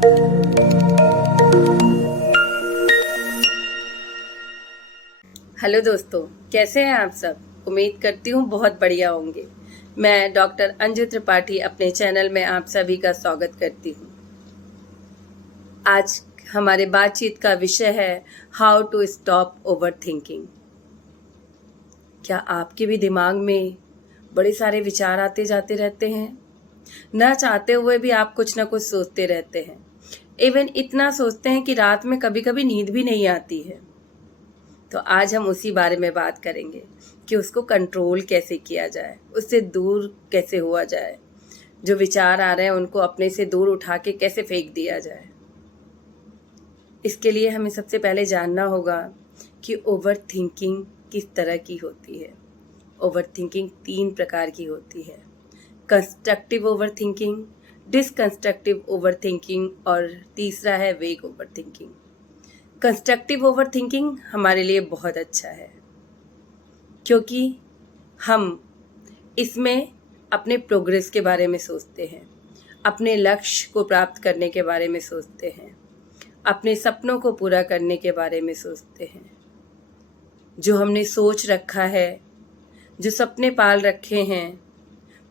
Hello दोस्तों, कैसे हैं आप सब। उम्मीद करती हूँ बहुत बढ़िया होंगे। मैं डॉक्टर अंजू त्रिपाठी अपने चैनल में आप सभी का स्वागत करती हूँ। आज हमारे बातचीत का विषय है how to stop overthinking. क्या आपके भी दिमाग में बड़े सारे विचार आते जाते रहते हैं? न चाहते हुए भी आप कुछ न कुछ सोचते रहते हैं। इवन इतना सोचते हैं कि रात में कभी कभी नींद भी नहीं आती है। तो आज हम उसी बारे में बात करेंगे कि उसको कंट्रोल कैसे किया जाए, उससे दूर कैसे हुआ जाए, जो विचार आ रहे हैं उनको अपने से दूर उठा के कैसे फेंक दिया जाए। इसके लिए हमें सबसे पहले जानना होगा कि ओवर थिंकिंग किस तरह की होती है। ओवर थिंकिंग 3 प्रकार की होती है: constructive over thinking, deconstructive over thinking और तीसरा है vague over thinking. Constructive over thinking हमारे लिए बहुत अच्छा है क्योंकि हम इसमें अपने प्रोग्रेस के बारे में सोचते हैं, अपने लक्ष्य को प्राप्त करने के बारे में सोचते हैं, अपने सपनों को पूरा करने के बारे में सोचते हैं। जो हमने सोच रखा है, जो सपने पाल रखे हैं,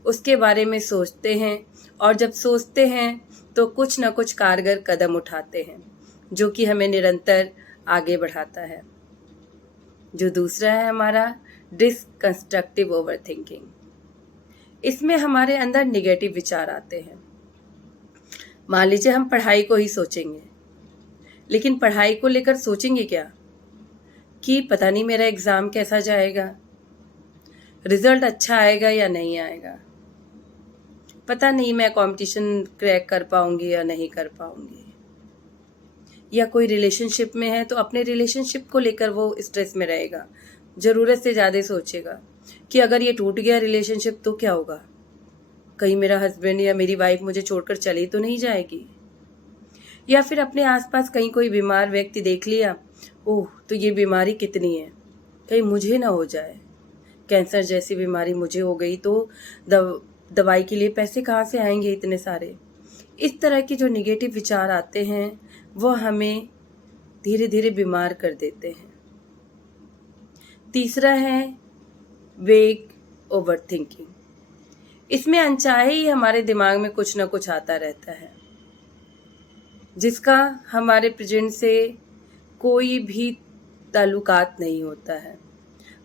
उसके बारे में सोचते हैं और जब सोचते हैं तो कुछ न कुछ कारगर कदम उठाते हैं जो कि हमें निरंतर आगे बढ़ाता है। जो दूसरा है हमारा डिसकंस्ट्रक्टिव ओवर थिंकिंग। इसमें हमारे अंदर निगेटिव विचार आते हैं। मान लीजिए हम पढ़ाई को ही सोचेंगे, लेकिन पढ़ाई को लेकर सोचेंगे क्या कि पता नहीं मेरा एग्ज़ाम कैसा जाएगा, रिजल्ट अच्छा आएगा या नहीं आएगा, पता नहीं मैं कंपटीशन क्रैक कर पाऊंगी या नहीं कर पाऊंगी। या कोई रिलेशनशिप में है तो अपने रिलेशनशिप को लेकर वो स्ट्रेस में रहेगा, ज़रूरत से ज़्यादा सोचेगा कि अगर ये टूट गया रिलेशनशिप तो क्या होगा, कहीं मेरा हस्बैंड या मेरी वाइफ मुझे छोड़कर चली तो नहीं जाएगी। या फिर अपने आसपास कहीं कोई बीमार व्यक्ति देख लिया, ओह तो ये बीमारी कितनी है, कहीं मुझे ना हो जाए, कैंसर जैसी बीमारी मुझे हो गई तो दवाई के लिए पैसे कहाँ से आएंगे इतने सारे। इस तरह के जो निगेटिव विचार आते हैं वो हमें धीरे धीरे बीमार कर देते हैं। तीसरा है वेग ओवर थिंकिंग। इसमें अनचाहे ही हमारे दिमाग में कुछ ना कुछ आता रहता है जिसका हमारे प्रेजेंट से कोई भी ताल्लुकात नहीं होता है।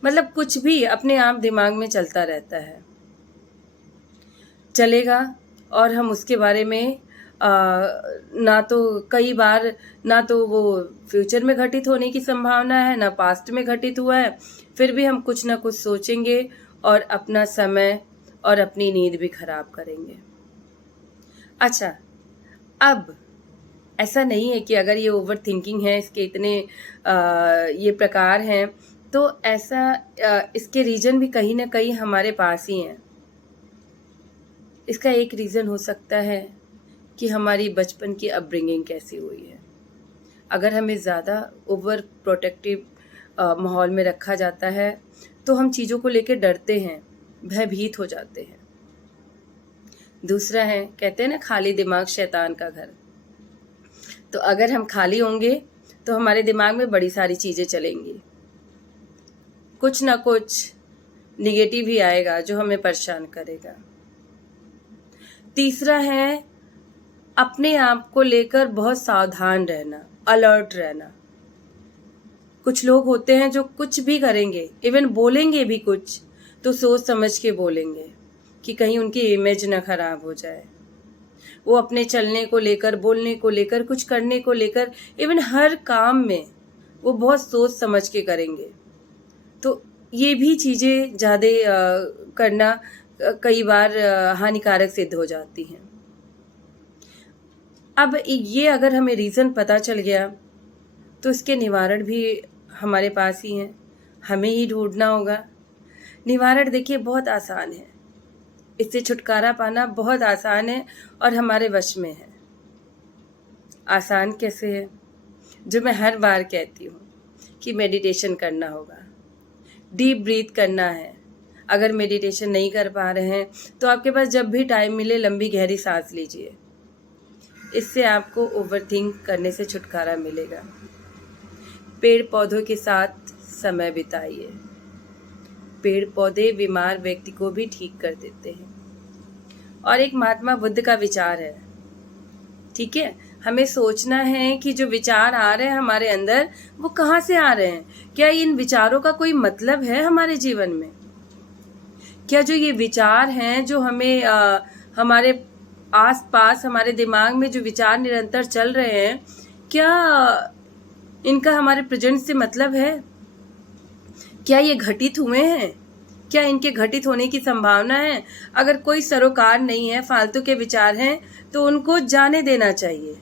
मतलब कुछ भी अपने आप दिमाग में चलता रहता है, चलेगा और हम उसके बारे में ना तो कई बार ना तो वो फ्यूचर में घटित होने की संभावना है, ना पास्ट में घटित हुआ है, फिर भी हम कुछ ना कुछ सोचेंगे और अपना समय और अपनी नींद भी खराब करेंगे। अच्छा, अब ऐसा नहीं है कि अगर ये ओवर थिंकिंग है, इसके इतने ये प्रकार हैं, तो ऐसा इसके रीज़न भी कहीं ना कहीं हमारे पास ही हैं। इसका एक रीज़न हो सकता है कि हमारी बचपन की अपब्रिंगिंग कैसी हुई है। अगर हमें ज़्यादा ओवर प्रोटेक्टिव माहौल में रखा जाता है तो हम चीज़ों को लेकर डरते हैं, भयभीत हो जाते हैं। दूसरा है, कहते हैं ना खाली दिमाग शैतान का घर। तो अगर हम खाली होंगे तो हमारे दिमाग में बड़ी सारी चीज़ें चलेंगी, कुछ ना कुछ निगेटिव ही आएगा जो हमें परेशान करेगा। तीसरा है अपने आप को लेकर बहुत सावधान रहना, अलर्ट रहना। कुछ लोग होते हैं जो कुछ भी करेंगे, इवन बोलेंगे भी कुछ तो सोच समझ के बोलेंगे कि कहीं उनकी इमेज ना खराब हो जाए। वो अपने चलने को लेकर, बोलने को लेकर, कुछ करने को लेकर, इवन हर काम में वो बहुत सोच समझ के करेंगे। तो ये भी चीज़ें ज़्यादा करना कई बार हानिकारक सिद्ध हो जाती हैं। अब ये अगर हमें रीज़न पता चल गया तो इसके निवारण भी हमारे पास ही हैं, हमें ही ढूंढना होगा। निवारण देखिए बहुत आसान है, इससे छुटकारा पाना बहुत आसान है और हमारे वश में है। आसान कैसे है? जो मैं हर बार कहती हूँ कि मेडिटेशन करना होगा, डीप ब्रीथ करना है। अगर मेडिटेशन नहीं कर पा रहे हैं तो आपके पास जब भी टाइम मिले लंबी गहरी सांस लीजिए। इससे आपको ओवरथिंक करने से छुटकारा मिलेगा। पेड़ पौधों के साथ समय बिताइए। पेड़ पौधे बीमार व्यक्ति को भी ठीक कर देते हैं। और एक महात्मा बुद्ध का विचार है, ठीक है, हमें सोचना है कि जो विचार आ रहे हैं हमारे अंदर वो कहाँ से आ रहे हैं। क्या इन विचारों का कोई मतलब है हमारे जीवन में? क्या जो ये विचार हैं जो हमें हमारे आसपास हमारे दिमाग में जो विचार निरंतर चल रहे हैं, क्या इनका हमारे प्रेजेंट से मतलब है? क्या ये घटित हुए हैं? क्या इनके घटित होने की संभावना है? अगर कोई सरोकार नहीं है, फालतू के विचार हैं, तो उनको जाने देना चाहिए।